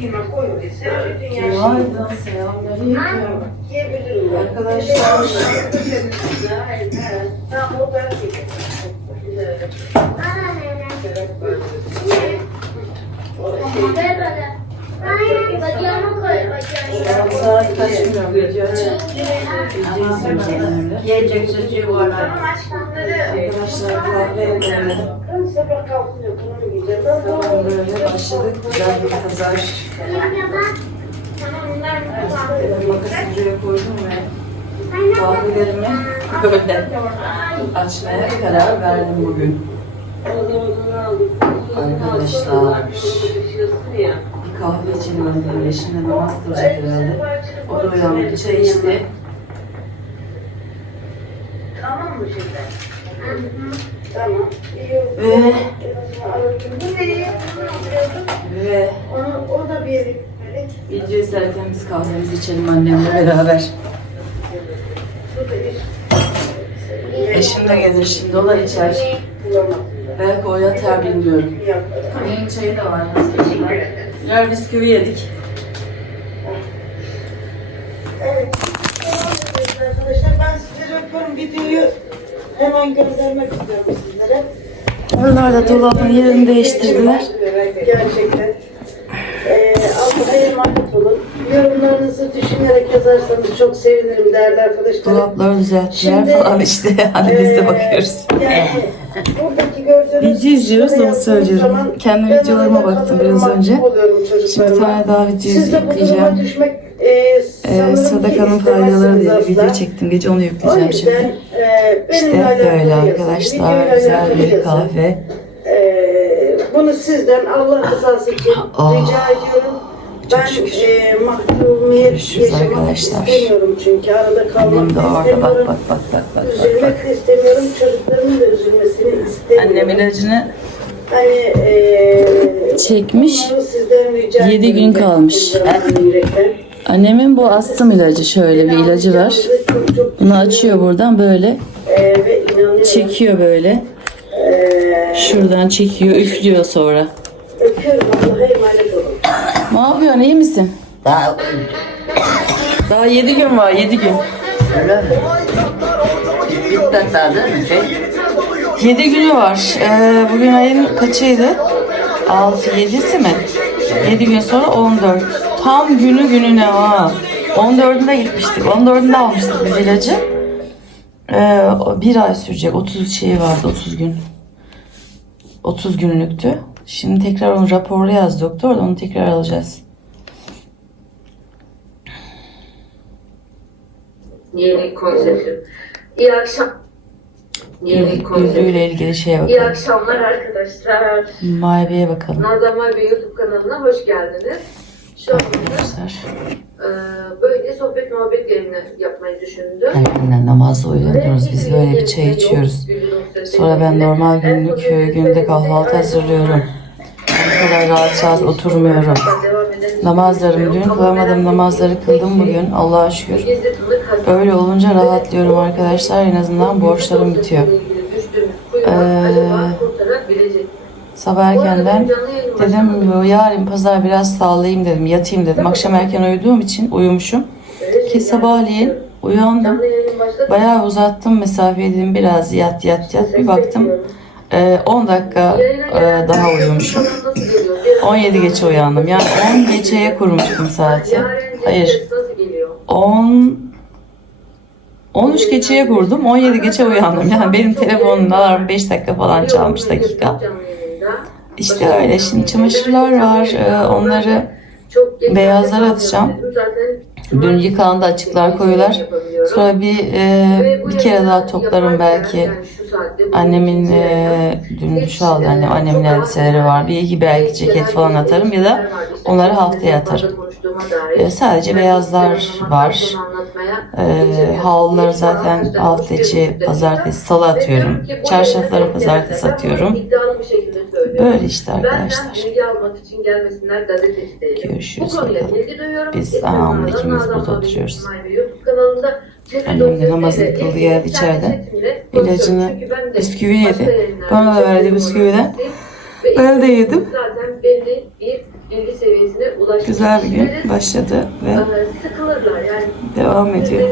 Günaydın, selamünaleyküm. Arkadaşlar, şu an saat kaç bilmiyorum, video açık. Yiyecek çocuğu var. Arkadaşlar kahve yapıyorum. Sabah böyle başladık. Güzel bir pazar. Makası buraya koydum ve kahvelerimi böyle açmaya karar verdim bugün. Arkadaşlar bir kahve içelim böyle şimdi namaz kılacak herhalde. O da uyandı çay içti. Tamam mı şimdi? Tamam. Ve Bu nereye? ve Onu, o da bir yere video izlerken biz kahvemizi içelim annemle beraber. Eşim de gelir şimdi o da içer. Belki o yatar bilmiyorum. Benim çayı da var. Birer bisküvi yedik. Evet. Arkadaşlar ben sizlere öpüyorum videoyu hemen göndermek istiyorum sizlere. Onlar da dolabın yerini değiştirdiler. Gerçekten. Ee, Allah'a emanet olun. Yorumlarınızı düşünerek yazarsanız çok sevinirim değerli arkadaşlar. Dolapları düzelttiler falan işte. Hani biz de Ee, bakıyoruz. Yani buradaki gördüğünüz Video izliyoruz onu söylüyorum. Kendi videolarıma baktım biraz önce. Şimdi bir tane daha video Siz de bu duruma düşmek e, Ee, sanırım ki sadakanın faydaları diye bir video çektim. Gece onu yükleyeceğim yüzden şimdi. e, İşte böyle arkadaşlar. Güzel bir kahve. E, bunu sizden Allah rızası için Oh. rica ediyorum. Çok Ben şükür. e, mahrumiyet yaşamak arkadaşlar. istemiyorum çünkü arada kalmak Annem de orada bak istemiyorum. bak bak bak bak. bak, Üzülmek bak. de istemiyorum, çocuklarımın da üzülmesini istemiyorum. Annem ilacını Hani eee çekmiş. bunları sizden rica Yedi ediyorum. gün kalmış. Yürekten. Annemin bu astım ilacı şöyle bir ilacı var. Bunu açıyor buradan böyle çekiyor böyle. Şuradan çekiyor, üflüyor sonra. Ne yapıyorsun? iyi misin? Daha Daha 7 gün var, 7 gün. öyle? Bitti hatta değil mi? 7 günü var. Ee, bugün ayın kaçıydı? 6, 7'si mi? 7 gün sonra 14. Tam günü gününe ha. 14'ünde gitmiştik. 14'ünde almıştık biz ilacı. Ee, bir ay sürecek. 30 şeyi vardı, 30 gün. 30 günlüktü. Şimdi tekrar onu raporlu yaz doktor da onu tekrar alacağız. Yeni konseptim. İyi akşam. Yeni. Güldüğüyle ilgili şeye İyi bakalım. akşamlar arkadaşlar. Muhabbeye bakalım. Nazan May Bey YouTube kanalına hoş geldiniz. Arkadaşlar. e, böyle sohbet muhabbet yayını yapmayı düşündüm. Erkenden namazla uyanıyoruz. Biz böyle bir çay içiyoruz. Sonra ben normal günlük günde kahvaltı hazırlıyorum. Bu kadar rahat rahat oturmuyorum. Namazlarım dün kılamadım namazları kıldım bugün Allah'a şükür. Öyle olunca rahatlıyorum arkadaşlar. En azından borçlarım bitiyor. Ee, Sabah erkenden dedim yarın pazar biraz sağlayayım dedim. Yatayım dedim. Akşam erken uyuduğum için uyumuşum. Ki sabahleyin uyandım. Bayağı uzattım mesafeyi dedim biraz yat yat yat. Bir baktım e, 10 dakika e, daha uyumuşum. 17 geçe uyandım. Yani 10 geçeye kurmuştum saati. Hayır. 10 13 geçeye kurdum. 17 geçe uyandım. Yani benim telefonun alarmı 5 dakika falan çalmış dakika. İşte öyle. Şimdi çamaşırlar var. Ee, onları beyazlara atacağım. Dün yıkandı açıklar koyular. Sonra bir e, bir kere daha toplarım belki. Annemin e, dün duş aldı annem. Annemin elbiseleri var. Bir iki belki ceket falan atarım ya da onları haftaya atarım. E, sadece beyazlar var. E, havluları zaten hafta içi pazartesi salı atıyorum. Çarşafları pazartesi atıyorum. Böyle işte arkadaşlar. bilgi almak için gelmesinler gazetecide. Görüşürüz Bu konuya bakalım. ilgi duyuyorum. Biz anamla ikimiz burada oturuyoruz. YouTube kanalında Annem de namazını kıldı, geldi konuşuyorum. İlacını, bisküvi yedi. Bana da verdi bisküviden. Ben de yedim. Zaten belli bir bilgi seviyesine ulaşmış Güzel bir gün başladı ve Ee, sıkılırlar yani. devam ediyor.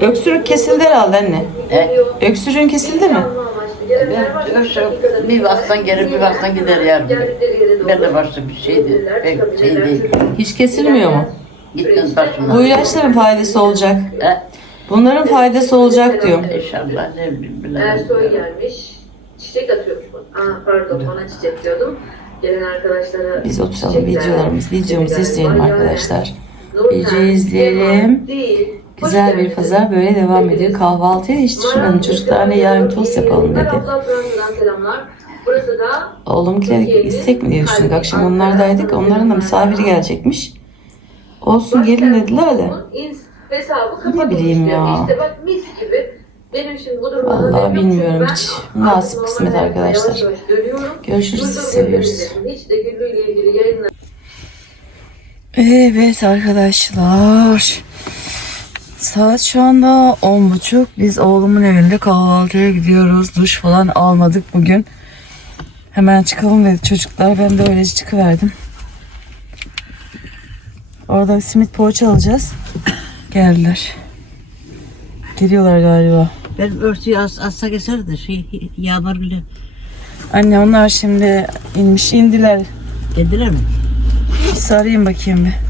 Öksürük kesildi herhalde anne. Geliyor. Öksürüğün kesildi mi? Ben öksürük bir baksan gelir, bir baksan gider yani. Ben de başka bir şeydi. Pek şey değil. Hiç kesilmiyor mu? Gitmez başıma. Bu ilaçların faydası olacak. He? Bunların faydası olacak diyor. İnşallah ne bileyim Ersoy bilemem. gelmiş. Çiçek atıyormuş. Aa, pardon bana çiçek diyordum. Gelen arkadaşlara Biz oturalım çiçekler, videolarımız, videomuzu izleyelim arkadaşlar. Nurten, izleyelim. Değil. Güzel bir pazar böyle devam ediyor. Kahvaltıya hiç düşünmedim. Çocuklar ne yarın tost yapalım dedi. Da Oğlumkiler gitsek mi diye düşündük. Akşam onlardaydık. Onların da misafiri gelecekmiş. Olsun gelin dediler de. kapatılmış bileyim ya. Vallahi bilmiyorum hiç. Nasip kısmet arkadaşlar. Görüşürüz. Seviyoruz. Evet arkadaşlar. Saat şu anda on buçuk. Biz oğlumun evinde kahvaltıya gidiyoruz. Duş falan almadık bugün. Hemen çıkalım dedi çocuklar. Ben de öylece çıkıverdim. Orada bir simit poğaça alacağız. Geldiler. Geliyorlar galiba. Ben örtüyü as, assa keser de şey yağmur bile Anne onlar şimdi inmiş indiler. dediler mi? Sarayım bakayım bir.